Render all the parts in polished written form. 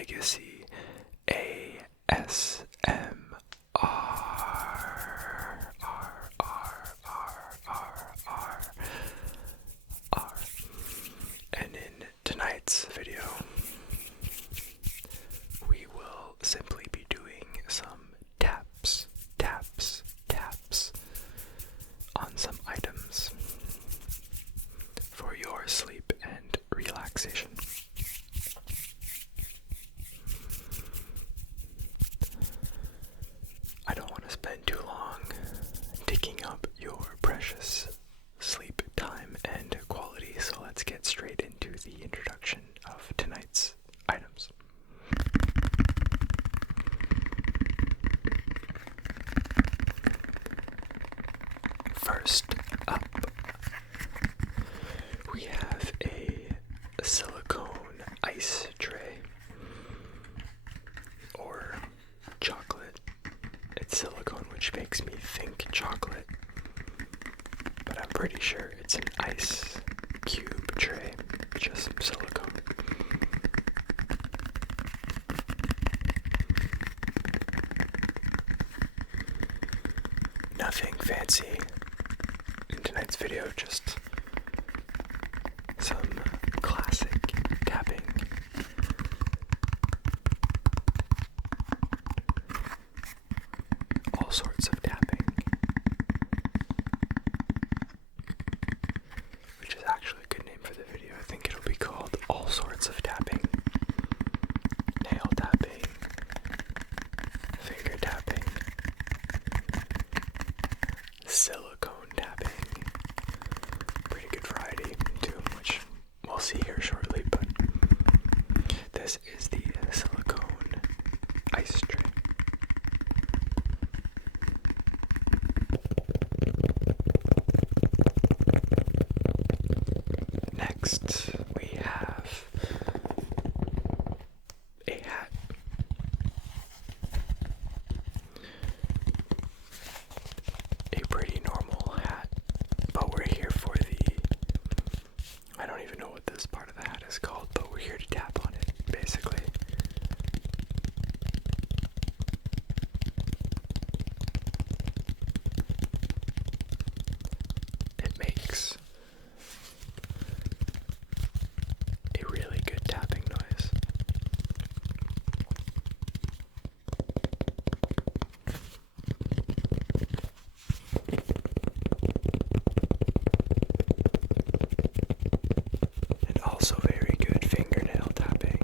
Legacy ASMR. And in tonight's video, we will simply be doing some taps on some items for your sleep and relaxation. I don't want to spend too long taking up your precious sleep time and quality, so let's get straight into the introduction of tonight's items. First up, we have a silicone ice tray, or chocolate. It's silicone, which makes me think chocolate, but I'm pretty sure it's an ice cube tray, just silicone. Nothing fancy in tonight's video, just some classic tapping. All sorts of tapping, which is actually a good name for the video. I think it'll be called All Sorts of Tapping. Nail tapping, finger tapping, silicone tapping. Pretty good variety too, which we'll see here shortly, but this is the silicone ice tray. Next, we have a hat. A pretty normal hat, but we're here for I don't even know what this part of the hat is called, but we're here to tap on it, basically. It makes a really good tapping noise. And also very good fingernail tapping.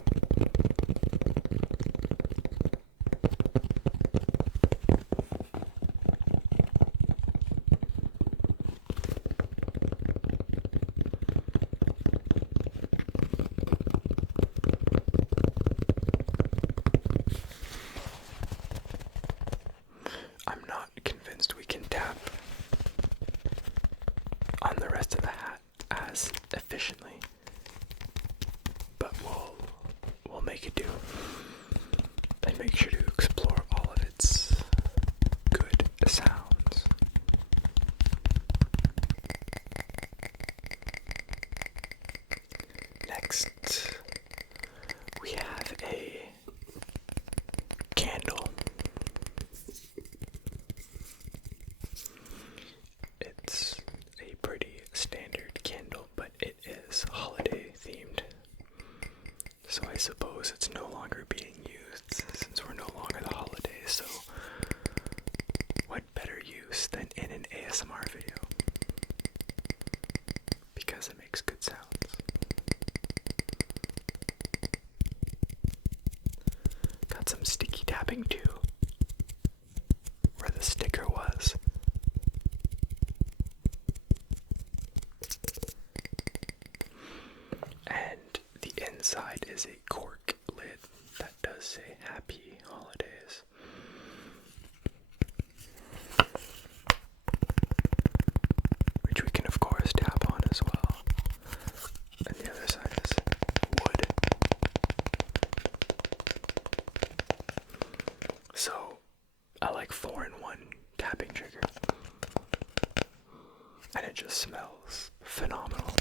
I'm not convinced we can tap on the rest of the hat as efficiently, but we'll make it do, and make sure to explore all of its good sounds. Next, we have a candle. It's a pretty standard candle, but it is holiday themed. So I suppose it's no longer being used since we're no longer the holidays, so what better use than in an ASMR video? Because it makes good sounds. Got some sticky tapping too, where the sticker was. And the inside is a cork lid that does say Happy Holidays. Which we can of course tap on as well. And the other side is wood. So I like 4-in-1 tapping trigger. And it just smells phenomenal.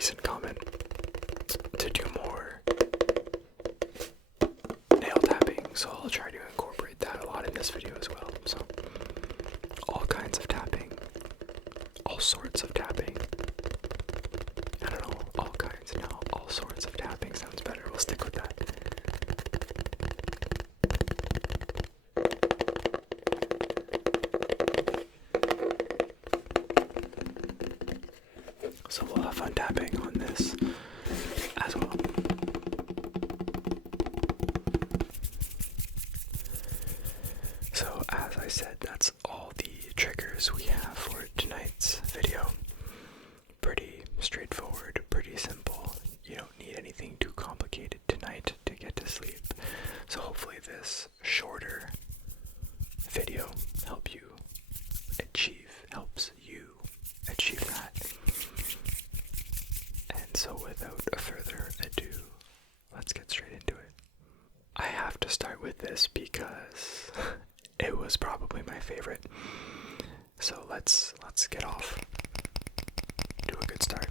recent comment to do more nail tapping, so I'll try to incorporate that a lot in this video as well. So, all kinds of tapping, all sorts of tapping. I don't know, all kinds, no, all sorts of tapping sounds better. We'll stick with that. So we'll have fun tapping on this as well. So as I said, that's all the triggers we have for tonight's video. Pretty straightforward, pretty simple. You don't need anything too complicated tonight to get to sleep. So hopefully this shorter video helps you achieve that. And so without further ado, let's get straight into it. I have to start with this because it was probably my favorite. So let's get off to a good start.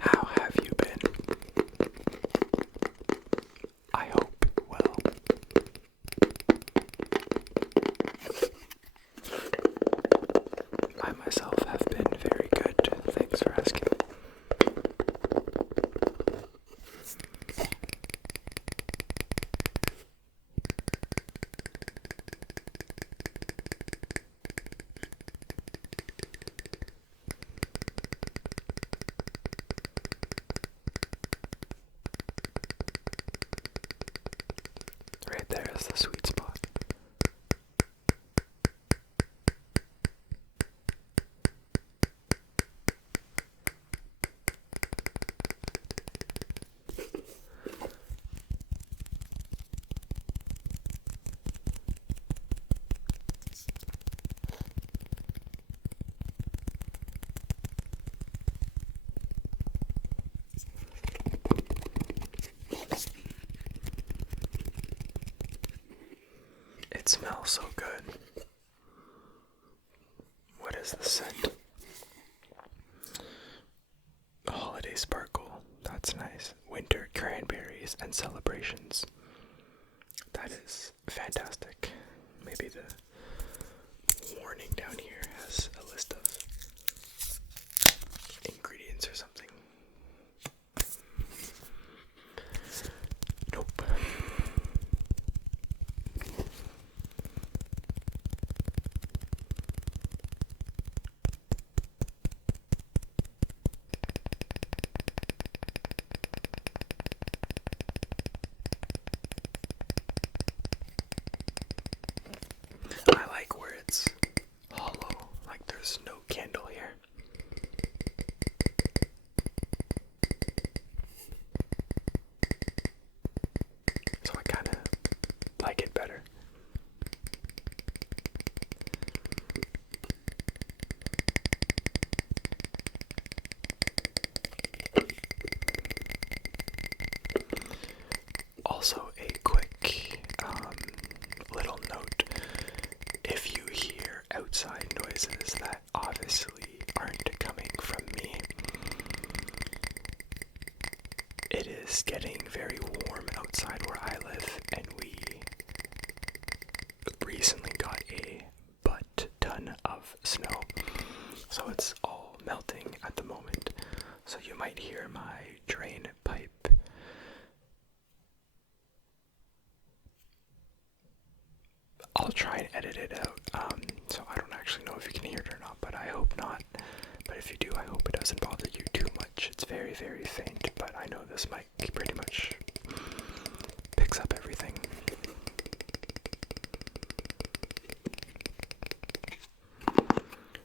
How have you been? I hope well. I myself have been very good. Thanks for asking. Right there is the sweet spot. It smells so good. What is the scent? Holiday sparkle. That's nice. Winter cranberries and celebrations. That is fantastic. Maybe the warning down here has a list of ingredients or something. Nope. I like where it's hollow, like there's no candle here. So I kind of like it better. Also, a quick little note. If you hear outside noises that obviously aren't coming from me, it is getting very warm outside where I live, and we recently got a butt ton of snow. So it's all melting at the moment. So you might hear my drain pipe. I'll try and edit it out, so I don't actually know if you can hear it or not, but I hope not. But if you do, I hope it doesn't bother you too much. It's very, very faint, but I know this mic pretty much picks up everything.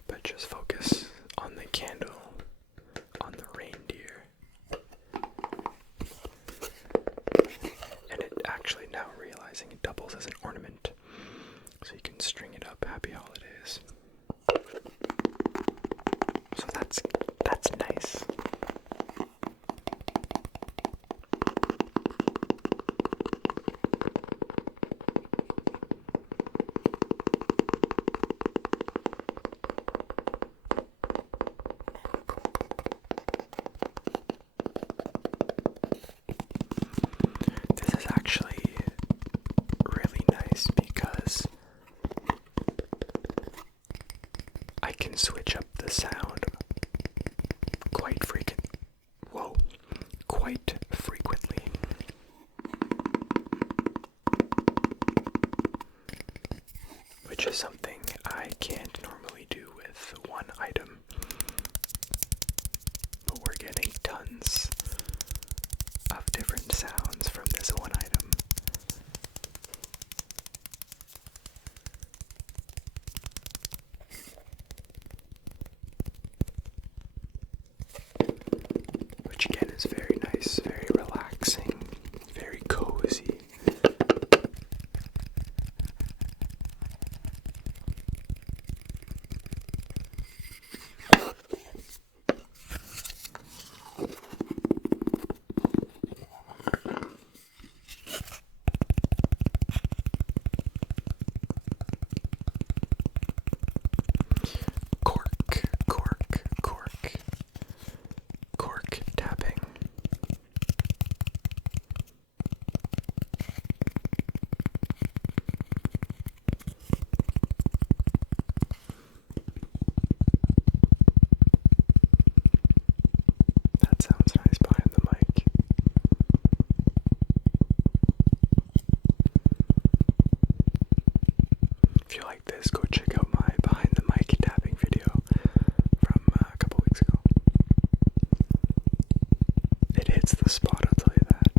But just focus on the candle, on the reindeer. So that's nice. This is actually really nice because I can switch up the sound quite frequently. Which is something I can't normally do with one item. But we're getting tons of different sounds from this one item. Which again is very nice, very relaxing, very cozy. Cork tapping. That sounds nice behind the mic. If you like this, go check out my behind the mic tapping video from a couple weeks ago. It hits the spot, I'll tell you that.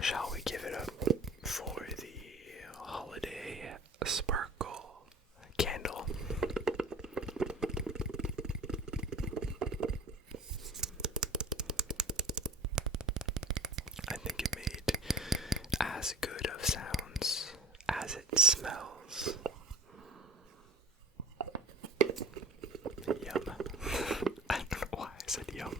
Shall we give it up for the holiday sparkle candle? I think it made as good of sounds as it smells. Yum. I don't know why I said yum.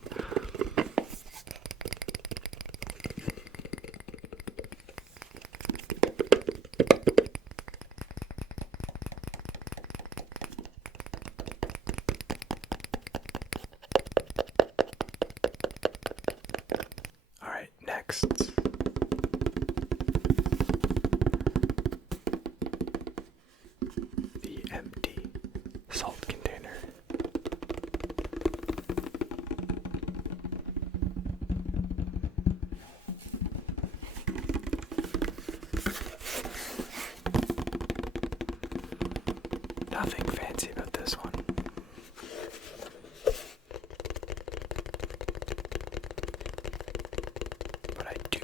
Alright, next. The empty salt container. Nothing fancy about this one. But I do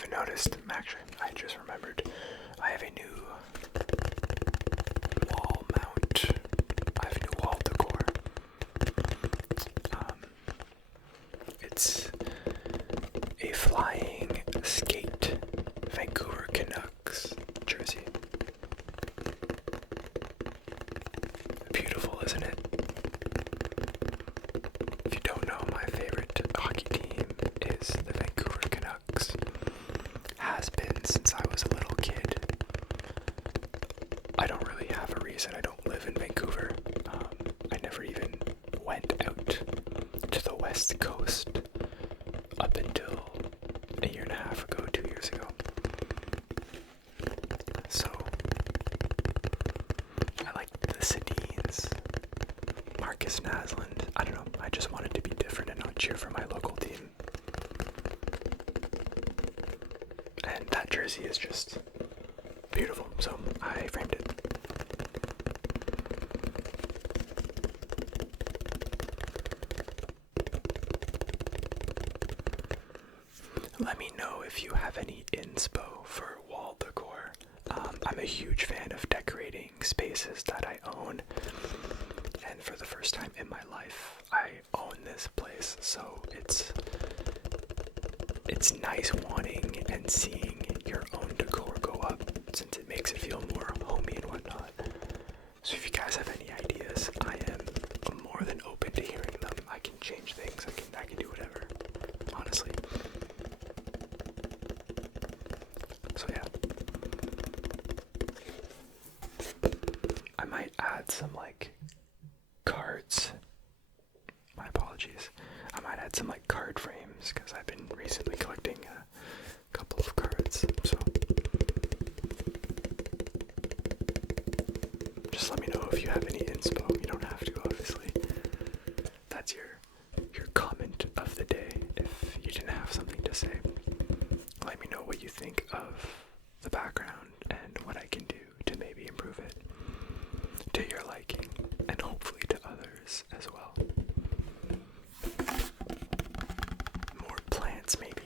haven't noticed, actually, I just remembered, I have a new wall mount. I have a new wall decor. It's a flying skate Vancouver Canucks jersey. Beautiful, isn't it? If you don't know, my favorite hockey team is the Vancouver Canucks. Has been since I was a little kid. I don't really have a reason. I don't live in Vancouver. I never even went out to the West Coast up until a year and a half ago, 2 years ago. So, I like the Sedins, Marcus Naslund. I don't know, I just wanted to be different and not cheer for my local team. And that jersey is just beautiful, so I framed it. Let me know if you have any inspo for wall decor. I'm a huge fan of decorating spaces that I own, and for the first time in my life, I own this place, so it's nice wanting and seeing your own decor go up, since it makes it feel more homey and whatnot. So if you guys have any ideas, I am more than open to hearing them. I can change things, I can do whatever, honestly. So yeah. I might add some like cards. My apologies. I might add some like card frames because I've been recently collecting a couple of cards. So just let me know if you have any inspo. You don't have to, obviously. That's your comment of the day. If you didn't have something to say, let me know what you think of the background and what I can do to maybe improve it to your liking and hopefully to others as well. More plants, maybe.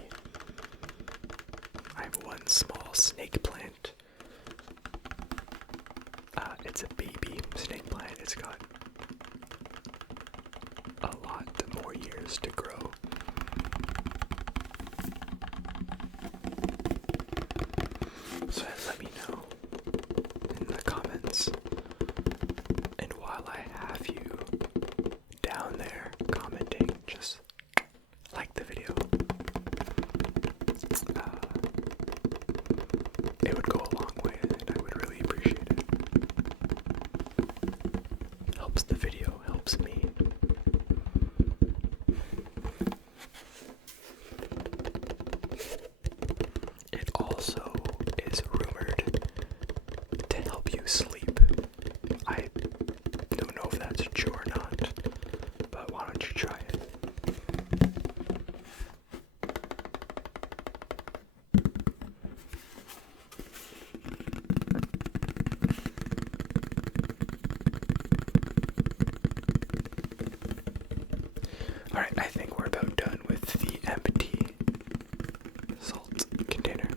I have one small snake plant. It's a baby snake plant. It's got a lot more years to grow. So let me know in the comments. And while I have you down there commenting, just like the video. It would go a long way and I would really appreciate it. Helps the video, helps me. It also is rumored to help you sleep. I don't know if that's true or not, but why don't you try it? Alright, I think we're about done with the empty salt container.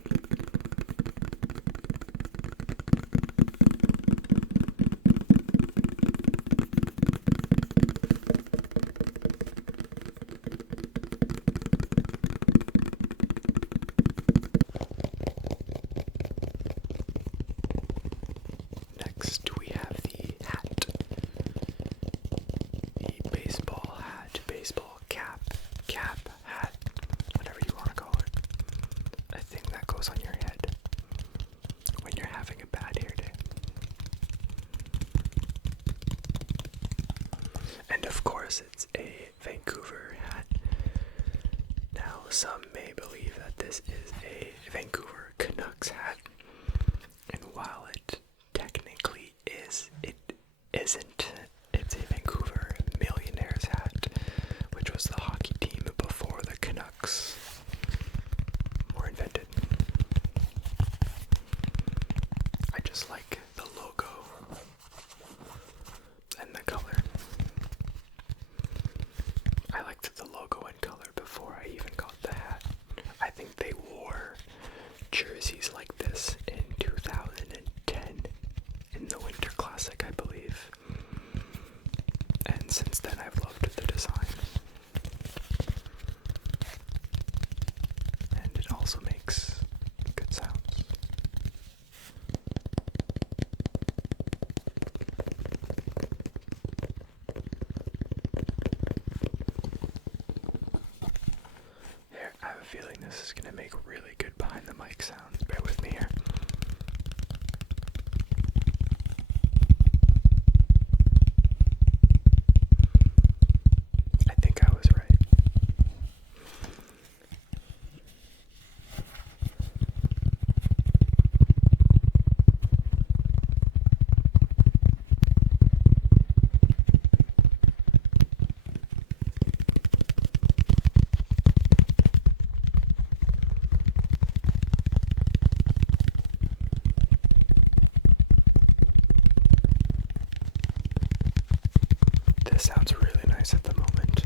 Next, we have the hat. The baseball hat, baseball cap, hat, whatever you want to call it. I think that goes on your head when you're having a bad hair day. And of course, it's a Vancouver hat. Now, some may believe that this is a Vancouver Canucks hat, and while it technically is, it isn't. It's a Vancouver Millionaires hat, which was the hockey team before the Canucks were invented. I just like the logo and the color. I liked the logo and color before I even got the hat. I think they wore This sounds really nice at the moment.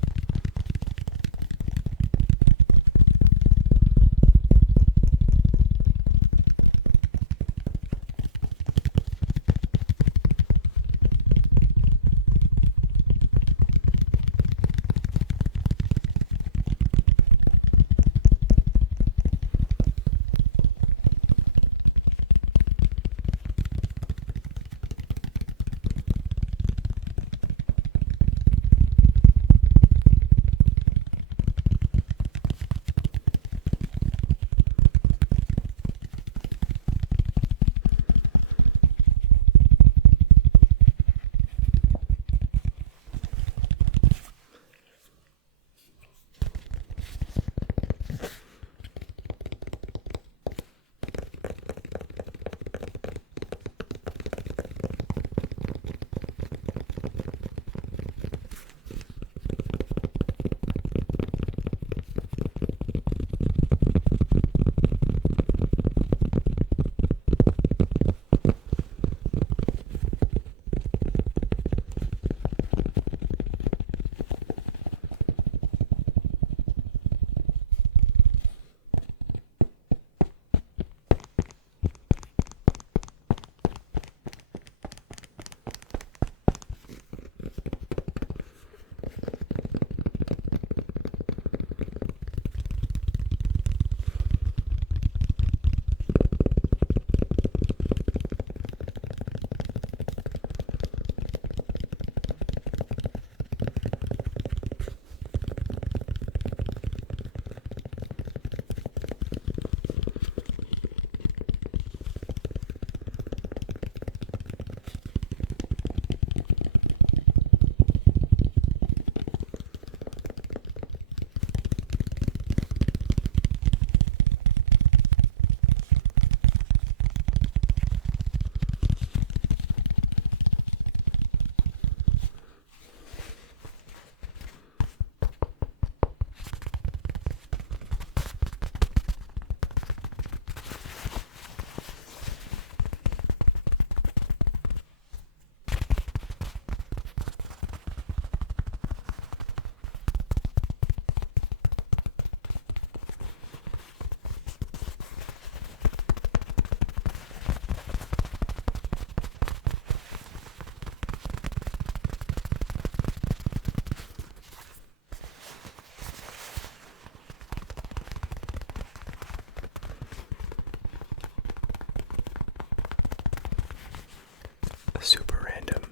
Super random.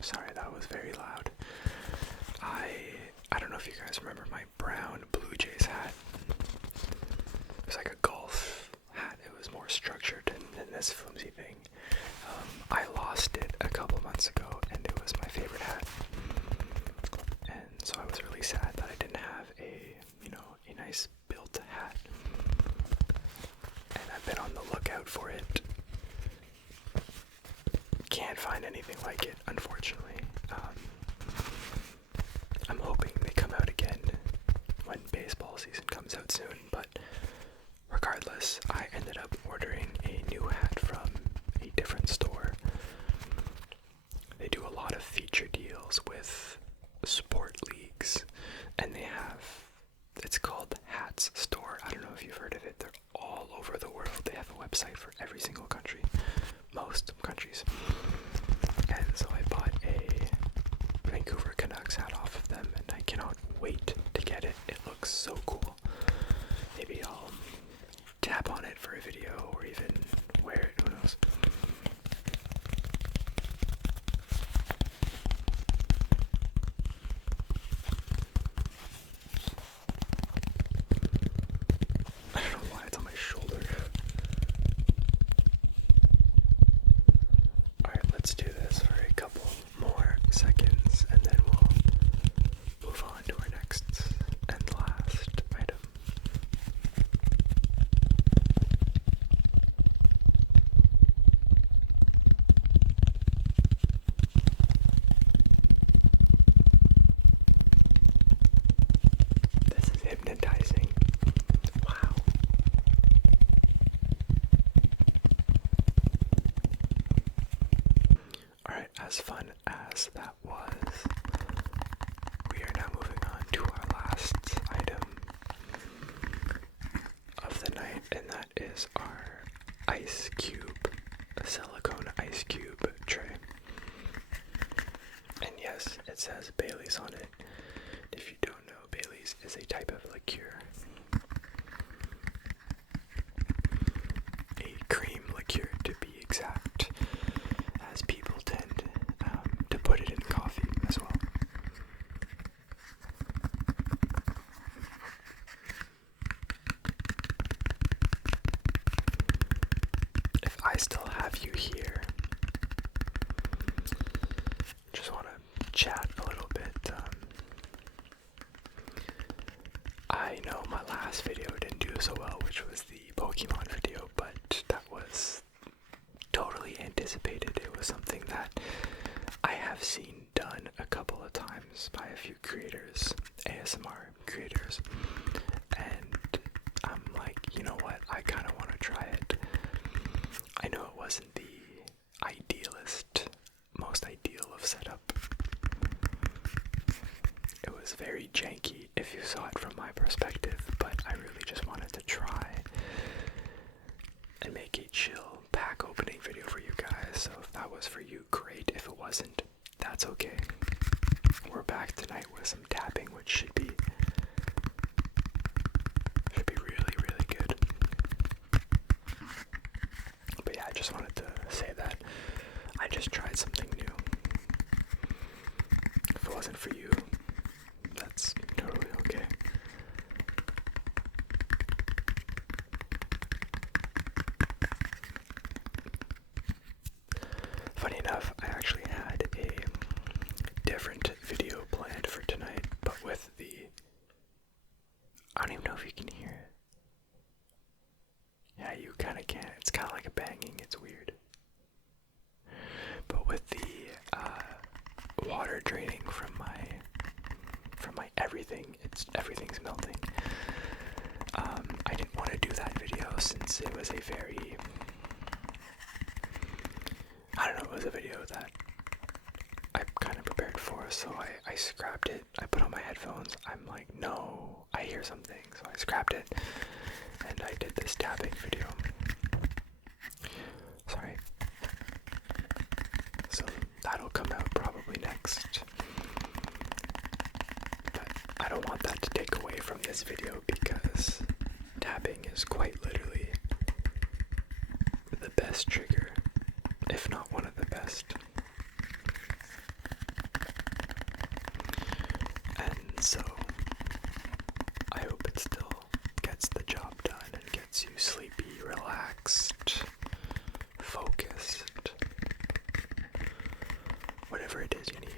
Sorry, that was very loud. I don't know if you guys remember my brown Blue Jays hat. It was like a golf hat. It was more structured than this flimsy thing. I lost it a couple months ago, and it was my favorite hat. And so I was really sad that I didn't have a nice built hat. And I've been on the lookout for it. Can't find anything like it, unfortunately. I'm hoping they come out again when baseball season comes out soon, but regardless, I ended up ordering a new hat from a different store. They do a lot of feature deals with sport leagues, and it's called Hats Store. I don't know if you've heard of it. They're all over the world. They have a website for every single country. Most countries. And so I bought a Vancouver Canucks hat off of them, and I cannot wait to get it. It looks so cool. Maybe I'll tap on it for a video or even wear it, who knows. I don't know why it's on my shoulder. Alright, let's do this for a couple more seconds, and then we'll move on to our next and last item. This is hypnotizing. Wow. Alright, as fun as that was, and that is our ice cube, a silicone ice cube tray. And yes, it says Bailey's on it. If you don't know, Bailey's is a type of liqueur. A cream liqueur to be exact, as people tend to put it in coffee as well. If I still have you here, just want to chat a little bit. I know my last video didn't do so well, which was the Pokemon video, but that was totally anticipated. It was something that I have seen done a couple of times by a few creators, ASMR creators, and I'm like, you know what, I kind of want to try it. I know it wasn't the most ideal of setup. It was very janky if you saw it from my perspective, but I really just wanted to try and make a chill pack opening video for you guys. So if that was for you, great. If it wasn't, that's okay. We're back tonight with some tapping, which should be really, really good. But yeah, I just wanted to say that I just tried something new. If it wasn't for you, that's totally okay. Funny enough, I actually had a different video planned for tonight, but with the... I don't even know if you can hear it. Yeah, you kind of can. It's kind of like a banging. It's weird. But with the water draining from my everything, everything's melting. I didn't want to do that video since it was a very... I don't know, it was a video that I kind of prepared for, so I scrapped it. I put on my headphones. I'm like, no, I hear something, so I scrapped it, and I did this tapping video. Sorry. So that'll come out probably next. But I don't want that to take away from this video because tapping is quite literally the best trigger, if not one of the best. And so I hope it still gets the job done and gets you sleepy, relaxed, focused, whatever it is you need.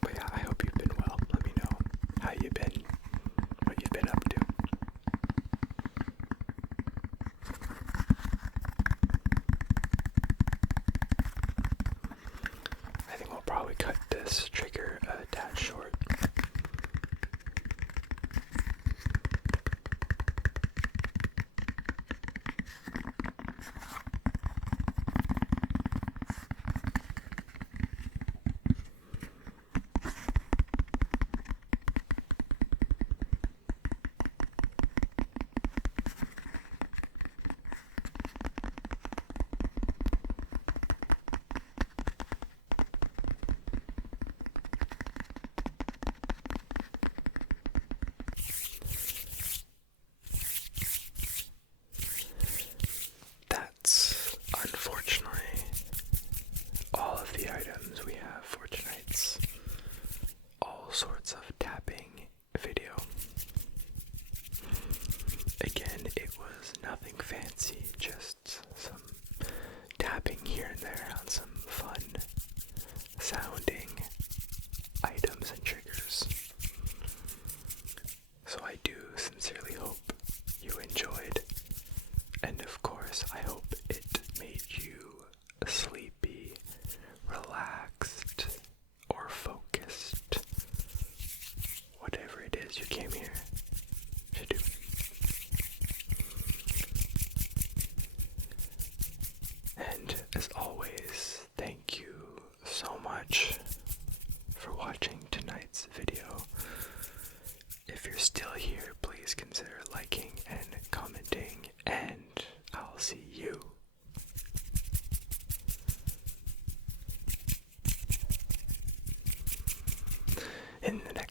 But yeah, I hope you've been well. Let me know how you've been, what you've been up to. I think we'll probably cut this trigger a tad short. That's unfortunately all of the items we have for tonight's all sorts of tapping video. Again, it was nothing fancy, just some tapping here and there on some fun sounding items and triggers. So I do sincerely hope you enjoyed, and of course I hope it made you sleepy, relaxed, or focused. Whatever it is you came here you're still here, please consider liking and commenting, and I'll see you in the next